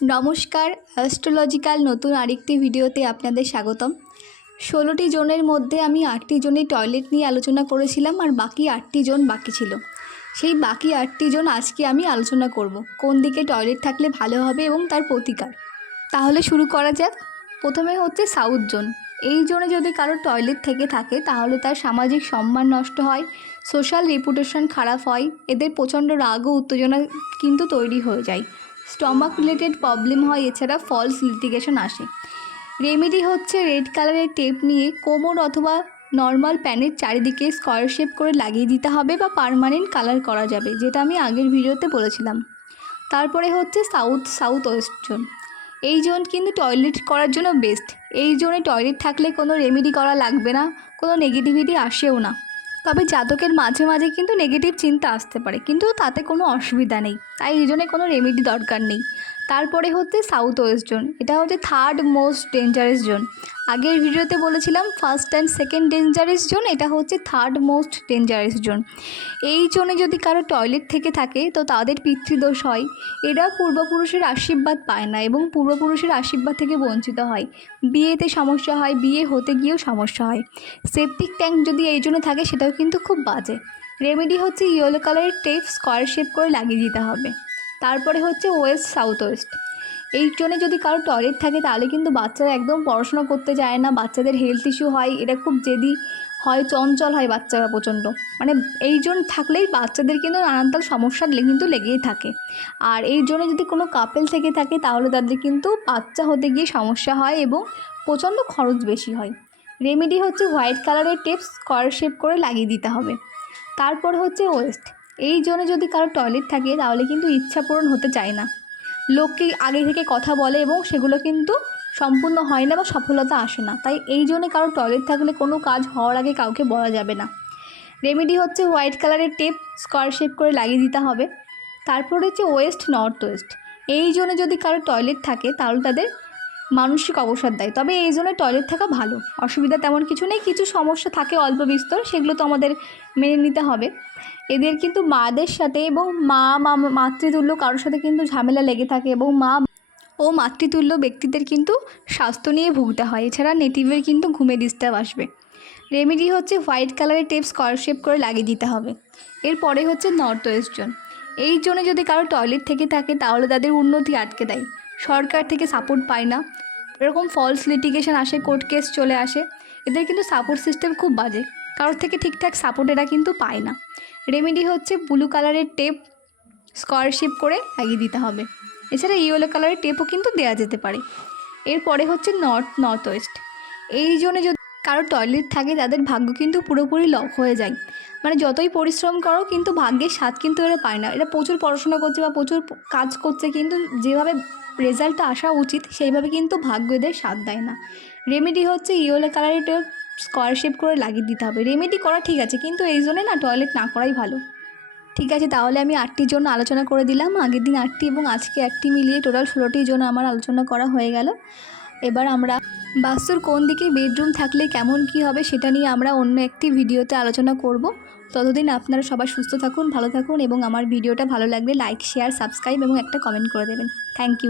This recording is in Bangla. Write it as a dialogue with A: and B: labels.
A: নমস্কার অ্যাস্ট্রোলজিক্যাল নতুন আরেকটি ভিডিওতে আপনাদের স্বাগতম। ষোলোটি জনের মধ্যে আমি আটটি জনের টয়লেট নিয়ে আলোচনা করেছিলাম আর বাকি আটটি জন বাকি ছিল। সেই বাকি আটটি জন আজকে আমি আলোচনা করব, কোন দিকে টয়লেট থাকলে ভালো হবে এবং তার প্রতিকার। তাহলে শুরু করা যাক। প্রথমে হচ্ছে সাউথ জোন এই জোনে যদি কারও টয়লেট থেকে থাকে, তাহলে তার সামাজিক সম্মান নষ্ট হয় সোশ্যাল রেপুটেশন খারাপ হয়, এদের প্রচণ্ড রাগ ও উত্তেজনা কিন্তু তৈরি হয়ে যায়। স্টমাক রিলেটেড প্রবলেম হয়, এছাড়া ফলস লিটিগেশন আসে। রেমেডি হচ্ছে রেড কালারের টেপ নিয়ে কোমর অথবা নর্মাল প্যানের চারিদিকে স্কোয়ার শেপ করে লাগিয়ে দিতে হবে বা পারমানেন্ট কালার করা যাবে, যেটা আমি আগের ভিডিওতে বলেছিলাম। তারপরে হচ্ছে সাউথ সাউথ ওয়েস্ট জোন এই জোন কিন্তু টয়লেট করার জন্য বেস্ট এই জোনে টয়লেট থাকলে কোনো রেমেডি করা লাগবে না, কোনো নেগেটিভিটি আসেও না। তবে জাতকের মাঝে মাঝে কিন্তু নেগেটিভ চিন্তা আসতে পারে। কিন্তু তাতে কোনো অসুবিধা নেই। তাই এই জন্যে কোনো রেমেডি দরকার নেই। তারপরে হচ্ছে সাউথ ওয়েস্ট জোন এটা হচ্ছে থার্ড মোস্ট ডেঞ্জারাস জোন আগের ভিডিওতে বলেছিলাম first and second dangerous zone এটা হচ্ছে থার্ড মোস্ট ডেঞ্জারাস জোন এই জোনে যদি কারও টয়লেট থেকে থাকে, তো তাদের পিতৃদোষ হয়। এরা পূর্বপুরুষের আশীর্বাদ পায় না এবং পূর্বপুরুষের আশীর্বাদ থেকে বঞ্চিত হয়। বিয়েতে সমস্যা হয়, বিয়ে হতে গিয়েও সমস্যা হয়। সেপটিক ট্যাঙ্ক যদি এই জন্য থাকে, সেটাও কিন্তু খুব বাজে। রেমেডি হচ্ছে ইয়েলো কালারের টেপ স্কোয়ার শেপ করে লাগিয়ে দিতে হবে। তারপরে হচ্ছে ওয়েস্ট সাউথ ওয়েস্ট। এই জন্য যদি কারও টয়লেট থাকে, তাহলে কিন্তু বাচ্চারা একদম পড়াশোনা করতে যায় না, বাচ্চাদের হেলথ ইস্যু হয় এটা খুব জেদি হয়, চঞ্চল হয় বাচ্চারা প্রচণ্ড। মানে এই জন্য থাকলেই বাচ্চাদের কিন্তু নানানতাল সমস্যা কিন্তু লেগেই থাকে। আর এই জন্য যদি কোনো কাপেল থেকে থাকে, তাহলে তাদের কিন্তু বাচ্চা হতে গিয়ে সমস্যা হয় এবং প্রচণ্ড খরচ বেশি হয়। রেমেডি হচ্ছে হোয়াইট কালারের টেপ স্কোয়ার শেপ করে লাগিয়ে দিতে হবে। তারপর হচ্ছে ওয়েস্ট। এই জন্য যদি কারও টয়লেট থাকে, তাহলে কিন্তু ইচ্ছা পূরণ হতে চায় না। লোককে আগে থেকে কথা বলে এবং সেগুলো কিন্তু সম্পূর্ণ হয় না বা সফলতা আসে না। তাই এই জন্য কারও টয়লেট থাকলে কোনো কাজ হওয়ার আগে কাউকে বলা যাবে না। রেমেডি হচ্ছে হোয়াইট কালারের টেপ স্কোয়ার শেপ করে লাগিয়ে দিতে হবে। তারপর হচ্ছে ওয়েস্ট নর্থ ওয়েস্ট এই জন্য যদি কারও টয়লেট থাকে, তাহলে তাদের মানসিক অবসাদ দেয়। তবে এই জন্য টয়লেট থাকা ভালো। অসুবিধা তেমন কিছু নেই, কিছু সমস্যা থাকে অল্প বিস্তর, সেগুলো তো আমাদের মেনে নিতে হবে। এদের কিন্তু মাদের সাথে এবং মা মা, মাতৃতুল্য কারোর সাথে কিন্তু ঝামেলা লেগে থাকে এবং মা ও মাতৃতুল্য ব্যক্তিদের কিন্তু স্বাস্থ্য নিয়ে ভুগতে হয়। এছাড়া নেটিভের কিন্তু ঘুমে ডিস্টার্ব আসবে। রেমেডি হচ্ছে হোয়াইট কালারের টেপ স্কোয়ার শেপ করে লাগিয়ে দিতে হবে। এরপরে হচ্ছে নর্থ ওয়েস্ট জোন এই জোনে যদি কারও টয়লেট থেকে থাকে, তাহলে তাদের উন্নতি আটকে দেয়। সরকার থেকে সাপোর্ট পায় না। এরকম ফলস লিটিগেশন আসে কোর্ট কেস চলে আসে। এদের কিন্তু সাপোর্ট সিস্টেম খুব বাজে। কারোর থেকে ঠিকঠাক সাপোর্ট এরা কিন্তু পায় না। রেমেডি হচ্ছে ব্লু কালারের টেপ স্কোয়ার শেপ করে লাগিয়ে দিতে হবে। এছাড়া ইয়েলো কালারের টেপও কিন্তু দেওয়া যেতে পারে। এরপরে হচ্ছে নর্থ নর্থ ওয়েস্ট এই জন্য যদি কারও টয়লেট থাকে, তাদের ভাগ্য কিন্তু পুরোপুরি লক হয়ে যায়। মানে যতই পরিশ্রম করো, কিন্তু ভাগ্যের স্বাদ কিন্তু এরা পায় না। এরা প্রচুর পড়াশোনা করছে বা প্রচুর কাজ করছে, কিন্তু যেভাবে রেজাল্টটা আসা উচিত, সেইভাবে কিন্তু ভাগ্য এদের স্বাদ দেয় না। রেমেডি হচ্ছে ইয়েলো কালারের স্কোয়ার শেপ করে লাগিয়ে দিতে হবে। রেমেডি করা ঠিক আছে, কিন্তু এই জন্যে না টয়লেট না করাই ভালো। ঠিক আছে, তাহলে আমি আটটির জন্য আলোচনা করে দিলাম। আগের দিন আটটি এবং আজকে একটি মিলিয়ে টোটাল ষোলোটির জন্য আমার আলোচনা করা হয়ে গেল। এবার আমরা বাস্তুর কোন দিকে বেডরুম থাকলে কেমন কি হবে সেটা নিয়ে আমরা অন্য একটি ভিডিওতে আলোচনা করব। ততদিন আপনারা সবাই সুস্থ থাকুন, ভালো থাকুন এবং আমার ভিডিওটা ভালো লাগলে লাইক, শেয়ার, সাবস্ক্রাইব এবং একটা কমেন্ট করে দেবেন। Thank you.